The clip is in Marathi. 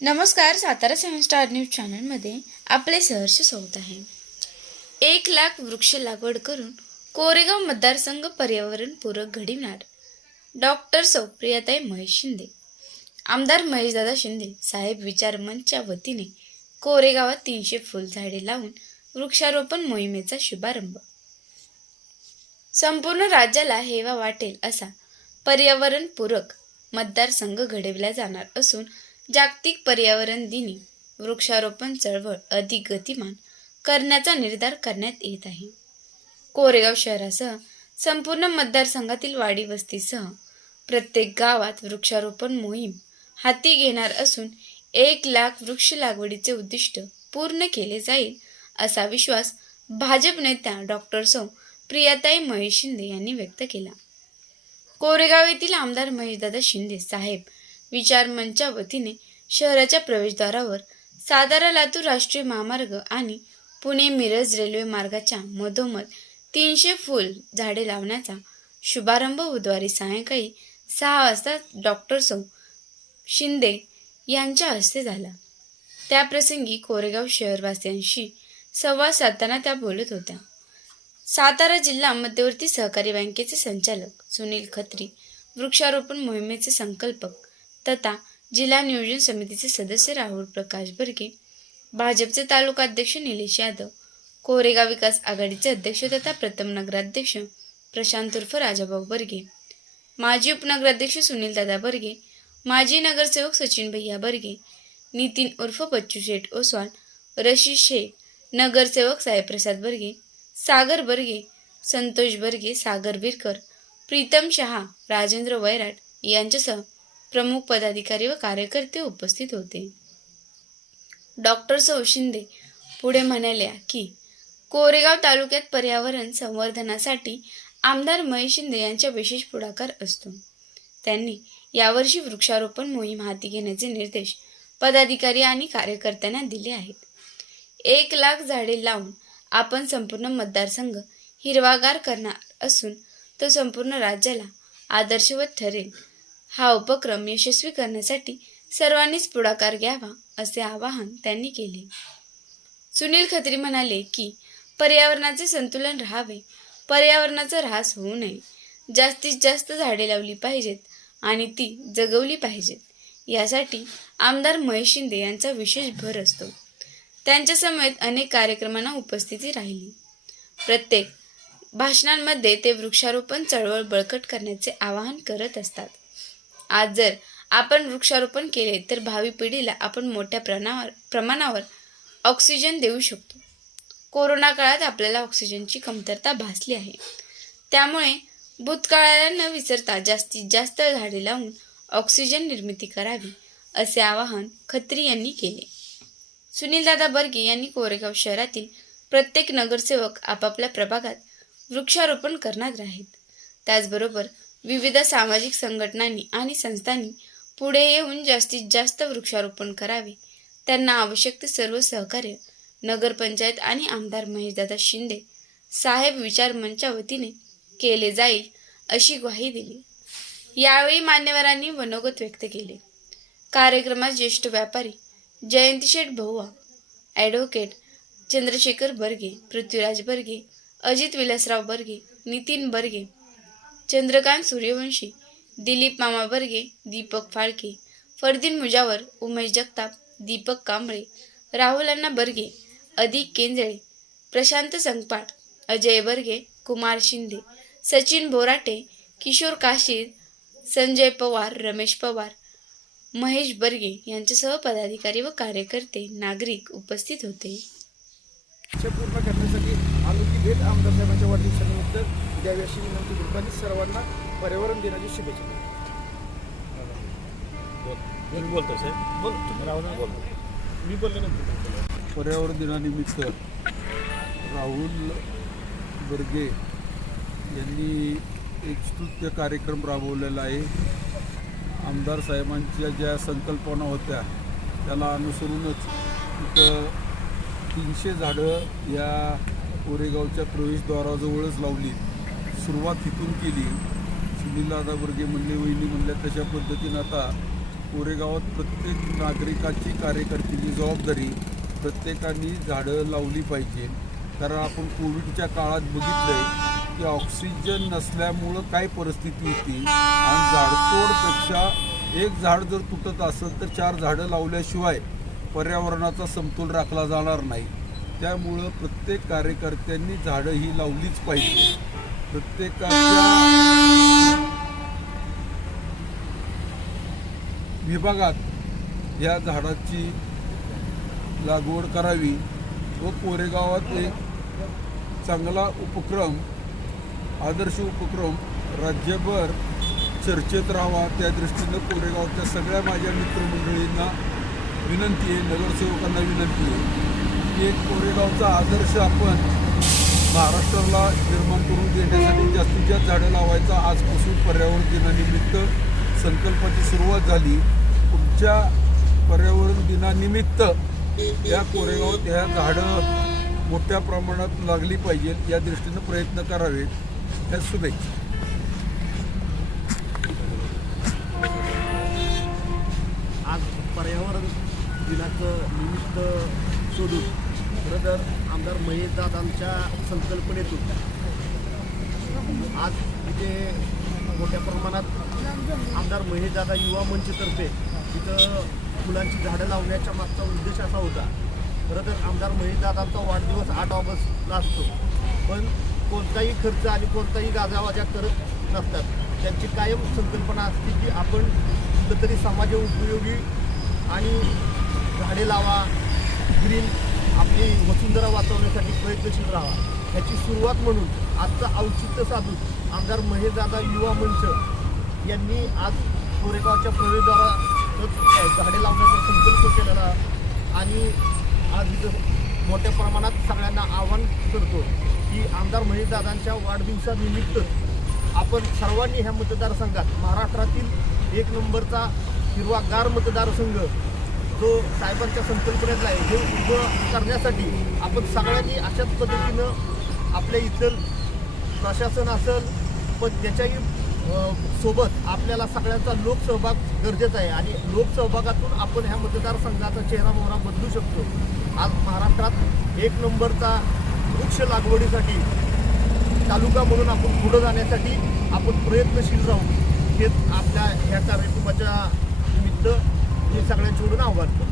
नमस्कार सातारा सेवन स्टार न्यूज चॅनलमध्ये आपले सहर्ष स्वागत आहे. एक लाख वृक्ष लागवड करून कोरेगाव मतदारसंघ पर्यावरणपूरक घडविणार. डॉक्टर सौप्रियाताई महेश शिंदे. आमदार महेशदादा शिंदे साहेब विचार मंचच्या वतीने कोरेगावात तीनशे फुलझाडे लावून वृक्षारोपण मोहिमेचा शुभारंभ. संपूर्ण राज्याला हेवा वाटेल असा पर्यावरणपूरक मतदारसंघ घडविला जाणार असून जागतिक पर्यावरण दिनी वृक्षारोपण चळवळ अधिक गतिमान करण्याचा निर्धार करण्यात येत आहे. कोरेगाव शहरासह संपूर्ण मतदारसंघातील वाडी वस्तीसह प्रत्येक गावात वृक्षारोपण मोहीम हाती घेणार असून एक लाख वृक्ष लागवडीचे उद्दिष्ट पूर्ण केले जाईल असा विश्वास भाजप नेत्या डॉक्टर सौ प्रियाताई महेश शिंदे यांनी व्यक्त केला. कोरेगाव येथील आमदार महेशदादा शिंदे साहेब विचार मंचच्या वतीने शहराच्या प्रवेशद्वारावर सातारा लातूर राष्ट्रीय महामार्ग आणि पुणे मिरज रेल्वे मार्गाच्या मधोमध तीनशे फुल झाडे लावण्याचा शुभारंभ बुधवारी सायंकाळी सहा वाजता डॉक्टर सौ शिंदे यांच्या हस्ते झाला. त्याप्रसंगी कोरेगाव शहरवासियांशी संवाद साधताना त्या बोलत होत्या. सातारा जिल्हा मध्यवर्ती सहकारी बँकेचे संचालक सुनील खत्री वृक्षारोपण मोहिमेचे संकल्पक तथा जिल्हा नियोजन समितीचे सदस्य राहुल प्रकाश बर्गे भाजपचे तालुका अध्यक्ष निलेश यादव कोरेगाव विकास आघाडीचे अध्यक्ष तथा प्रथम नगराध्यक्ष प्रशांत उर्फ राजाभाऊ बर्गे माजी उपनगराध्यक्ष सुनील दादा बर्गे माजी नगरसेवक सचिन भैया बर्गे नितीन उर्फ बच्चू शेठ ओसवाल रशी शेख नगरसेवक साईप्रसाद बर्गे सागर बर्गे संतोष बर्गे सागर बिरकर प्रीतम शहा राजेंद्र वैराट यांच्यासह प्रमुख पदाधिकारी व कार्यकर्ते उपस्थित होते. डॉक्टर सौ. शिंदे पुढे म्हणाल्या की कोरेगाव तालुक्यात पर्यावरण संवर्धनासाठी आमदार महेश शिंदे यांचा विशेष पुढाकार असतो. त्यांनी यावर्षी वृक्षारोपण मोहीम हाती घेण्याचे निर्देश पदाधिकारी आणि कार्यकर्त्यांना दिले आहेत. एक लाख झाडे लावून आपण संपूर्ण मतदारसंघ हिरवागार करणार असून तो संपूर्ण राज्याला आदर्शवत ठरेल. हा उपक्रम यशस्वी करण्यासाठी सर्वांनीच पुढाकार घ्यावा असे आवाहन त्यांनी केले. सुनील खत्री म्हणाले की पर्यावरणाचे संतुलन राहावे पर्यावरणाचा ऱ्हास होऊ नये. जास्तीत जास्त झाडे लावली पाहिजेत आणि ती जगवली पाहिजेत. यासाठी आमदार महेश शिंदे यांचा विशेष भर असतो. त्यांच्या समेत अनेक कार्यक्रमांना उपस्थिती राहिली. प्रत्येक भाषणांमध्ये ते वृक्षारोपण चळवळ बळकट करण्याचे आवाहन करत असतात. आज जर आपण वृक्षारोपण केले तर भावी पिढीला आपण मोठ्या प्रणावर प्रमाणावर ऑक्सिजन देऊ शकतो. कोरोना काळात आपल्याला ऑक्सिजनची कमतरता भासली आहे. त्यामुळे भूतकाळाला न विसरता जास्तीत जास्त झाडे लावून ऑक्सिजन निर्मिती करावी असे आवाहन खत्री यांनी केले. सुनीलदादा बर्गे यांनी कोरेगाव शहरातील प्रत्येक नगरसेवक आपापल्या प्रभागात वृक्षारोपण करणार आहेत. त्याचबरोबर विविध सामाजिक संघटनांनी आणि संस्थांनी पुढे येऊन जास्तीत जास्त वृक्षारोपण करावे. त्यांना आवश्यक ते सर्व सहकार्य नगरपंचायत आणि आमदार महेशदादा शिंदे साहेब विचार मंचच्या वतीने केले जाईल अशी ग्वाही दिली. यावेळी मान्यवरांनी मनोगत व्यक्त केले. कार्यक्रमात ज्येष्ठ व्यापारी जयंती शेठ बहुआ ॲडव्होकेट चंद्रशेखर बर्गे पृथ्वीराज बर्गे अजित विलासराव बर्गे नितीन बर्गे चंद्रकांत सूर्यवंशी दिलीप मामा बर्गे दीपक फाळके फरदीन मुजावर उमेश जगताप दीपक कांबळे राहुल अण्णा बर्गे अधिक केंजळे प्रशांत संगपाळ अजय बर्गे कुमार शिंदे सचिन बोराटे किशोर काशीद संजय पवार रमेश पवार महेश बर्गे यांच्यासह पदाधिकारी व कार्यकर्ते नागरिक उपस्थित होते. करण्यासाठी आम्ही भेट आमदार साहेबांच्या वाढदिवसानिमित्त द्यावी अशी विनंती आणि सर्वांना पर्यावरण दिनाची शुभेच्छा. मी बोलतो साहेब. बोल. तुम्ही बोलतो मी बोलल्यानंतर पर्यावरण दिनानिमित्त राहुल बर्गे यांनी एक स्तुत्य कार्यक्रम राबवलेला आहे. आमदार साहेबांच्या ज्या संकल्पना होत्या त्याला अनुसरूनच इथं तीनशे झाडं या कोरेगावच्या प्रवेशद्वाराजवळच लावली. सुरुवात तिथून केली. सुनीलदादा बर्गे म्हणले वहिनी म्हणल्या तशा पद्धतीनं आता कोरेगावात प्रत्येक नागरिकाची कार्यकर्त्याची जबाबदारी प्रत्येकाने झाडं लावली पाहिजे. कारण आपण कोविडच्या काळात बघितलंय की ऑक्सिजन नसल्यामुळं काय परिस्थिती होती. आणि झाडतोडपेक्षा एक झाड जर तुटत असेल तर चार झाडं लावल्याशिवाय पर्यावरणाचा समतोल राखला जाणार नाही. त्यामुळं प्रत्येक कार्यकर्त्यांनी झाडं ही लावलीच पाहिजे. प्रत्येकाच्या विभागात या झाडाची लागवड करावी. व कोरेगावात एक चांगला उपक्रम आदर्श उपक्रम राज्यभर चर्चेत राहावा. त्या दृष्टीनं कोरेगावच्या सगळ्या माझ्या मित्रमंडळींना विनंती आहे नगरसेवकांना विनंती आहे. एक कोरेगावचा आदर्श आपण महाराष्ट्राला निर्माण करून देण्यासाठी जास्तीत जास्त झाडं लावायचा आजपासून पर्यावरण दिनानिमित्त संकल्पाची सुरुवात झाली. पुढच्या पर्यावरण दिनानिमित्त या कोरेगावात ह्या झाडं मोठ्या प्रमाणात लागली पाहिजेत या दृष्टीनं प्रयत्न करावेत. ह्या शुभेच्छा. आज पर्यावरण दिनाचं निमित्त शोधून खरं तर आमदार महेश दादांच्या संकल्पनेतून आज इथे मोठ्या प्रमाणात आमदार महेश दादा युवा मंचतर्फे तिथं फुलांची झाडं लावण्याच्या मागचा उद्देश असा होता. खरं तर आमदार महेश दादांचा वाढदिवस आठ ऑगस्टला असतो. पण कोणताही खर्च आणि कोणताही गाजावाजा करत नसतात. त्यांची कायम संकल्पना असते की आपण कुठंतरी समाज उपयोगी आणि झाडे लावा ग्रीन आपली वसुंधरा वाचवण्यासाठी प्रयत्नशील राहा. ह्याची सुरुवात म्हणून आजचं औचित्य साधून आमदार महेशदादा युवा मंच यांनी आज कोरेगावच्या प्रवेशद्वारात झाडे लावण्याचा संकल्प केलेला आणि आज इथं मोठ्या प्रमाणात सगळ्यांना आवाहन करतो की आमदार महेशदादांच्या वाढदिवसानिमित्त आपण सर्वांनी ह्या मतदारसंघात महाराष्ट्रातील एक नंबरचा हिरवागार मतदारसंघ जो साहेबांच्या संकल्पनेत आहे हे उभं करण्यासाठी आपण सगळ्यांनी अशाच पद्धतीनं आपल्या इथं प्रशासन असेल पण त्याच्याही सोबत आपल्याला सगळ्यांचा लोकसहभाग गरजेचा आहे. आणि लोकसहभागातून आपण ह्या मतदारसंघाचा चेहरा मोहरा बदलू शकतो. आज महाराष्ट्रात एक नंबरचा वृक्ष लागवडीसाठी तालुका म्हणून आपण पुढं जाण्यासाठी आपण प्रयत्नशील राहू. हे आपल्या ह्या कार्यक्रमाच्या निमित्त मी सगळ्यांच्याकडून आव्हान करतो